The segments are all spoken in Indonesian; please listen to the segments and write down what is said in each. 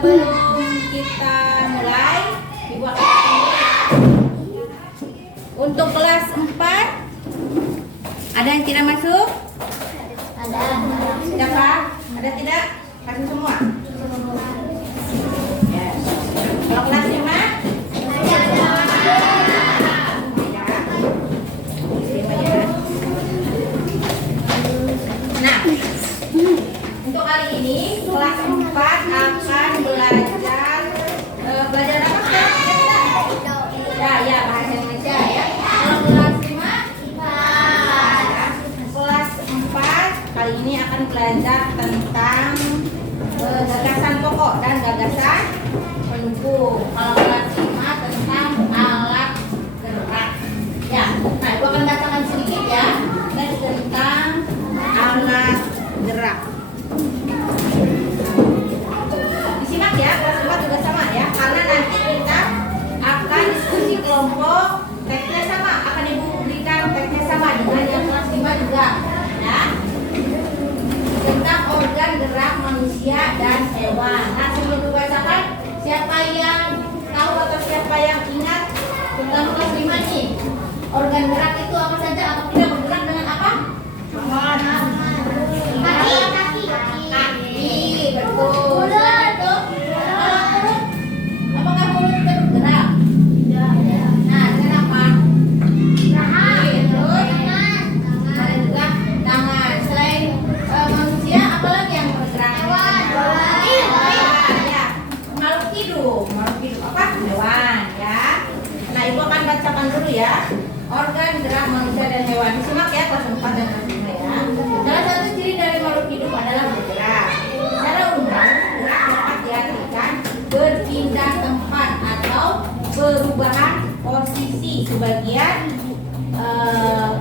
Sebelum kita mulai, Ibu akan untuk kelas 4 ada yang tidak masuk? Ada. Siapa? Ada tidak? Kasih semua. Ya. Kalau kelas 5? Nah, untuk kali ini kelas 4 akan belajar apa ya bahasa Indonesia ya. Kalau kelas 5 kelas 4 kali ini akan belajar tentang gagasan pokok dan gagasan pendukung. Kalau kelas 5 tentang alat gerak. Ya, nah Ibu akan bacakan sedikit ya tentang alat gerak. Disimak ya, kelas 5 juga sama ya, karena nanti kita akan diskusi kelompok, teksnya sama, akan Ibu berikan teksnya sama dengan yang kelas 5 juga ya, tentang organ gerak manusia dan hewan. Nah sebelum dibacakan, siapa yang tahu atau siapa yang ingat tentang kelas 5 nih? Organ gerak itu apa saja atau kita bergerak dengan apa? Kaki, betul. Apakah mulut juga bergerak? Nah, dengan apa? Terus ada juga tangan. Selain manusia, apa lagi yang bergerak? Ya, makhluk hidup apa? Hewan ya. Nah, Ibu akan bacakan dulu ya. Organ gerak manusia dan hewan. Disimak ya kelas 4 dan kelas 5 ya. Salah satu ciri dari makhluk hidup adalah bergerak. Secara umum, gerak dapat diartikan berpindah tempat atau perubahan posisi sebagian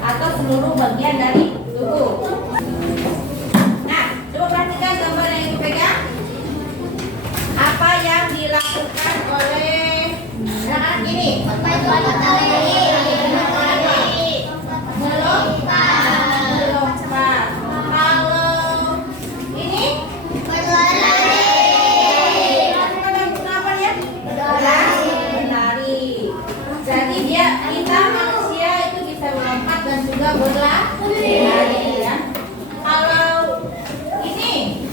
atau seluruh bagian dari tubuh. Nah, coba perhatikan gambar yang Ibu pegang. Apa yang dilakukan oleh anak ini? Melompat. Kalau ini kenapa ya? Berlari. Jadi kita manusia itu bisa melompat dan juga berlari ya. Kalau ini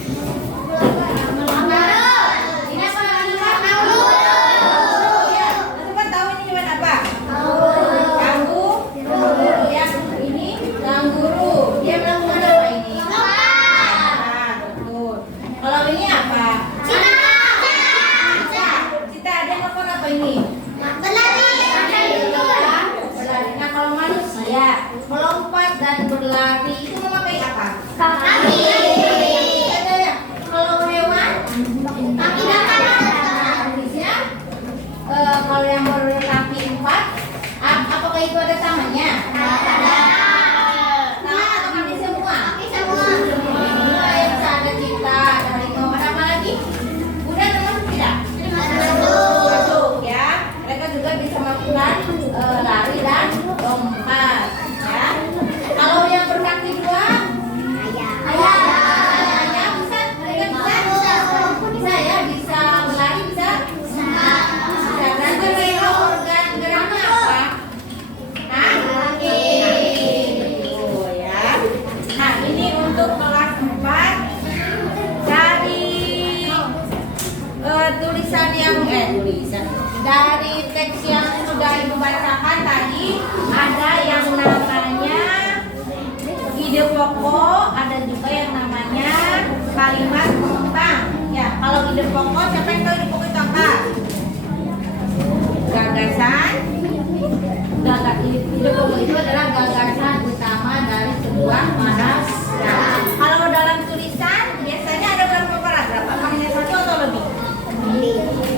melompat dan berlari itu memakai apa? Kaki. Kalau hewan, kaki dan tangan. Kalau yang berkaki 4, apakah itu ada tangannya? Tangan atau kaki semua? Kaki semua. Yang bisa ada cipta, ada harimau, ada apa lagi? Kuda termasuk tidak? Masuk ya. Mereka juga bisa melakukan lari dan lompat. Kalau yang berkaki 2, ayah bisa, mereka bisa ya, bisa berlari, bisa. Berarti mereka organ geraknya apa? Kaki. Betul ya. Nah ini untuk kelas 4 dari tulisan dari teks yang sudah Ibu bacakan tadi ada yang namanya ide pokok, ada juga yang namanya kalimat pengembang. Ya, kalau ide pokok, siapa yang tahu ide pokok itu apa? Gagasan. Ide pokok itu adalah gagasan utama dari sebuah paragraf. Kalau dalam tulisan biasanya ada berapa paragraf? Apakah hanya 1 atau lebih?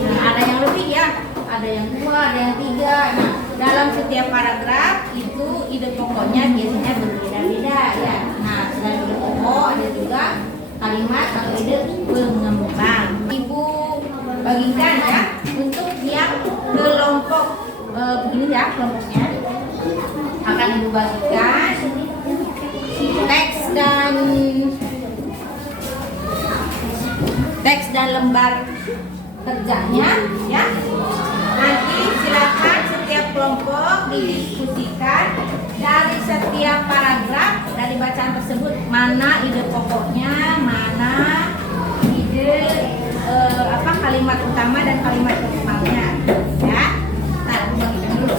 Nah, ada yang lebih ya, ada yang 2, ada yang 3. Nah, dalam setiap paragraf itu ide pokoknya biasanya berbeda-beda ya. Nah, selain ide pokok ada juga kalimat atau ide pengembang. Ibu bagikan ya untuk yang kelompok begini ya kelompoknya. Akan Ibu bagikan teks dan teks dan lembar kerjanya ya. Nanti silakan setiap kelompok didiskusikan dari setiap paragraf dari bacaan tersebut, mana ide pokoknya, mana ide kalimat utama dan kalimat pengembangannya ya. Nah, aku bagikan dulu.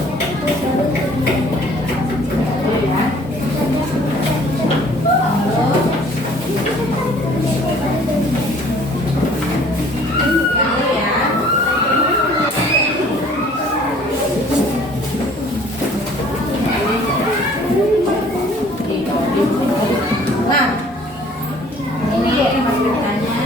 Ya. Nah, ini mas bertanya.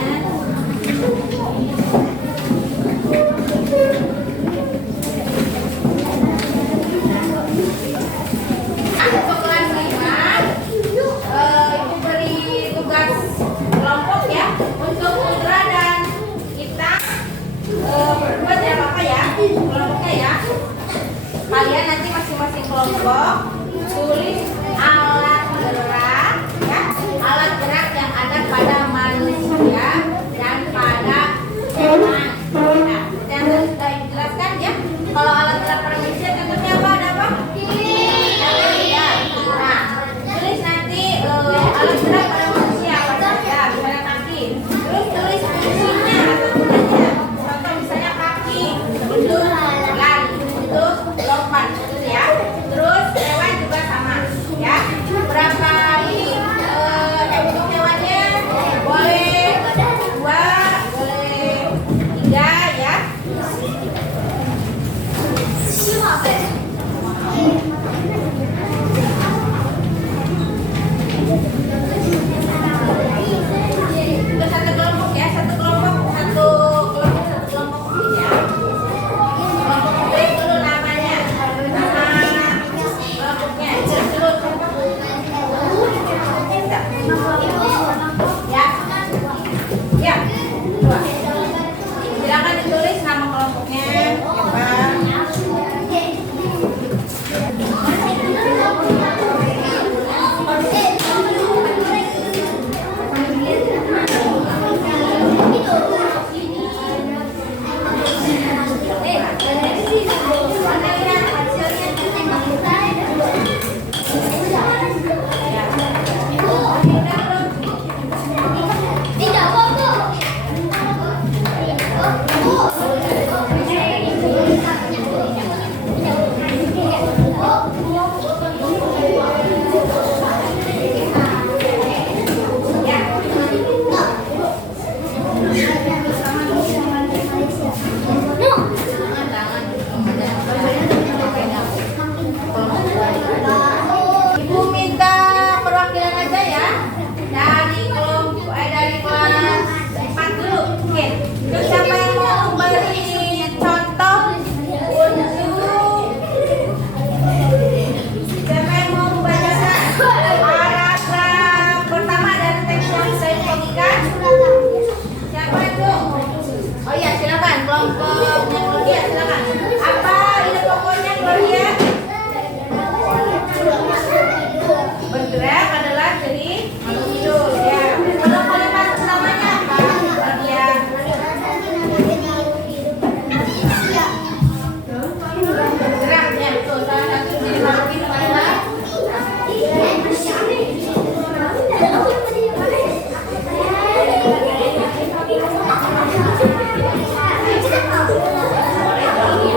Untuk kelas 5, ibu beri tugas kelompok ya. Untuk Putra dan kita berdua tidak apa-apa ya, kelompoknya ya. Kalian nanti masing-masing kelompok tulis alat gerak ya, alat gerak yang ada pada manusia dan pada hewan. Nah, yang tadi sudah dijelaskan ya. Kalau alat gerak pada manusia contohnya apa? Ada apa? Ya. Nah, tulis nanti alat gerak pada manusia apa saja, misalnya kaki. Terus tulis fungsinya atau gunanya. Contoh misalnya kaki untuk lari, untuk lompat, gitu ya. Terus hewan juga sama ya. Berapa ini untuk hewannya? Boleh 2, boleh 3 ya. Untuk satu kelompok ya, satu kelompok ya. Kelompok tulis dulu namanya, nama kelompoknya. Dulu ya, ya. Dua. Silakan ditulis nama kelompoknya. Ibu minta perwakilan aja ya dari kelompok dari kelas 4 dulu. Oke. Terus siapa yang mau beri contoh untuk siapa yang mau membacakan paragraf pertama dari teks yang saya bagikan? Siapa itu? Oh iya, silakan kelompoknya Gloria, silakan. Apa ide pokoknya Gloria? Bergerak adalah jadi makhluk hidup ya. Kalau kalimat utamanya apa? Gloria. Bergerak ya, betul. Salah satu jadi makhluk hidup adalah boleh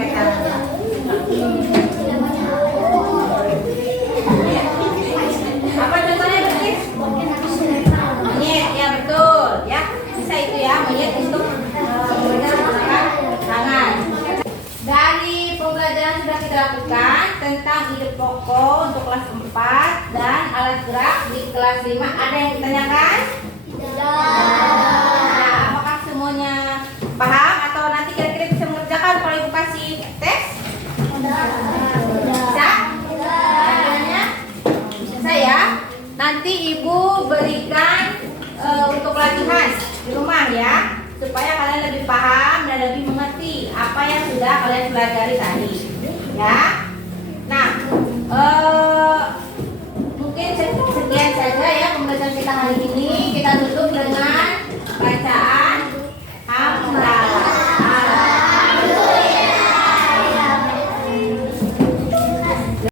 pakai tangannya. Apa contohnya Betis? Monyet, ya betul ya. Bisa itu ya, monyet untuk menggunakan tangan. Dari pembelajaran sudah kita lakukan tentang ide pokok untuk kelas 4 dan alat gerak di kelas 5. Ada yang ditanyakan? Nah, apakah semuanya paham atau nanti kira-kira bisa mengerjakan kalau ibu kasih tes? Bisa? Akhirnya bisa ya. Nanti ibu berikan untuk latihan di rumah ya, supaya kalian lebih paham dan lebih mengerti apa yang sudah kalian pelajari tadi.